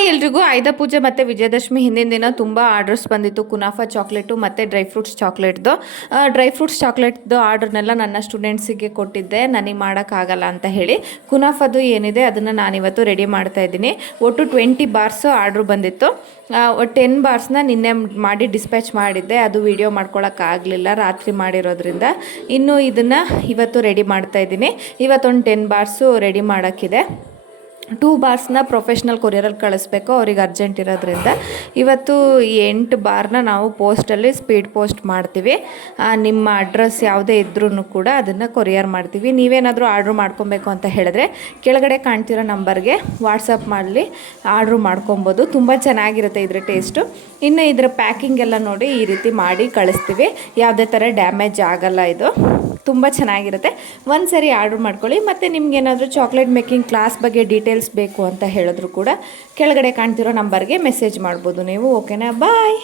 Hi ಎಲ್ರಿಗೂ ಆಯುಧ ಪೂಜೆ ಮತ್ತು ವಿಜಯದಶಮಿ ಹಿಂದಿನ ದಿನ ತುಂಬ ಆರ್ಡರ್ಸ್ ಬಂದಿತ್ತು. ಕುನಾಫಾ ಚಾಕ್ಲೇಟು ಮತ್ತು ಡ್ರೈ ಫ್ರೂಟ್ಸ್ ಚಾಕ್ಲೇಟ್ದು. ಡ್ರೈ ಫ್ರೂಟ್ಸ್ ಚಾಕ್ಲೇಟ್ದು ಆರ್ಡ್ರನ್ನೆಲ್ಲ ನನ್ನ ಸ್ಟೂಡೆಂಟ್ಸಿಗೆ ಕೊಟ್ಟಿದ್ದೆ, ನನಗೆ ಮಾಡೋಕ್ಕಾಗಲ್ಲ ಅಂತ ಹೇಳಿ. ಕುನಾಫಾದು ಏನಿದೆ ಅದನ್ನು ನಾನಿವತ್ತು ರೆಡಿ ಮಾಡ್ತಾಯಿದ್ದೀನಿ. ಒಟ್ಟು 20 ಬಾರ್ಸು ಆರ್ಡ್ರು ಬಂದಿತ್ತು. 10 ಬಾರ್ಸ್ನ ನಿನ್ನೆ ಮಾಡಿ ಡಿಸ್ಪ್ಯಾಚ್ ಮಾಡಿದ್ದೆ, ಅದು ವಿಡಿಯೋ ಮಾಡ್ಕೊಳಕ್ಕಾಗಲಿಲ್ಲ ರಾತ್ರಿ ಮಾಡಿರೋದ್ರಿಂದ. ಇನ್ನು ಇದನ್ನು ಇವತ್ತು ರೆಡಿ ಮಾಡ್ತಾಯಿದ್ದೀನಿ. ಇವತ್ತೊಂದು 10 ಬಾರ್ಸು ರೆಡಿ ಮಾಡೋಕ್ಕಿದೆ. 2 ಬಾರ್ಸ್ನ ಪ್ರೊಫೆಷ್ನಲ್ ಕೊರಿಯರಲ್ಲಿ ಕಳಿಸ್ಬೇಕು, ಅವ್ರಿಗೆ ಅರ್ಜೆಂಟ್ ಇರೋದ್ರಿಂದ. ಇವತ್ತು 8 ಬಾರ್ನ ನಾವು ಪೋಸ್ಟಲ್ಲಿ ಸ್ಪೀಡ್ ಪೋಸ್ಟ್ ಮಾಡ್ತೀವಿ. ನಿಮ್ಮ ಅಡ್ರೆಸ್ ಯಾವುದೇ ಇದ್ರೂ ಕೂಡ ಅದನ್ನು ಕೊರಿಯರ್ ಮಾಡ್ತೀವಿ. ನೀವೇನಾದರೂ ಆರ್ಡ್ರ್ ಮಾಡ್ಕೊಬೇಕು ಅಂತ ಹೇಳಿದ್ರೆ ಕೆಳಗಡೆ ಕಾಣ್ತಿರೋ ನಂಬರ್ಗೆ ವಾಟ್ಸಪ್ ಮಾಡಲಿ ಆರ್ಡ್ರು ಮಾಡ್ಕೊಬೋದು. ತುಂಬ ಚೆನ್ನಾಗಿರುತ್ತೆ ಇದರ ಟೇಸ್ಟು. ಇನ್ನು ಇದರ ಪ್ಯಾಕಿಂಗ್ ಎಲ್ಲ ನೋಡಿ ಈ ರೀತಿ ಮಾಡಿ ಕಳಿಸ್ತೀವಿ. ಯಾವುದೇ ಥರ ಡ್ಯಾಮೇಜ್ ಆಗಲ್ಲ, ಇದು ತುಂಬ ಚೆನ್ನಾಗಿರುತ್ತೆ. ಒಂದು ಸರಿ ಆರ್ಡ್ರ್ ಮಾಡ್ಕೊಳ್ಳಿ. ಮತ್ತು ನಿಮ್ಗೇನಾದರೂ ಚಾಕ್ಲೇಟ್ ಮೇಕಿಂಗ್ ಕ್ಲಾಸ್ ಬಗ್ಗೆ ಡೀಟೇಲ್ಸ್ ಬೇಕು ಅಂತ ಹೇಳಿದ್ರು ಕೂಡ ಕೆಳಗಡೆ ಕಾಣ್ತಿರೋ ನಂಬರ್ಗೆ ಮೆಸೇಜ್ ಮಾಡ್ಬೋದು ನೀವು. ಓಕೆನಾ? ಬಾಯ್.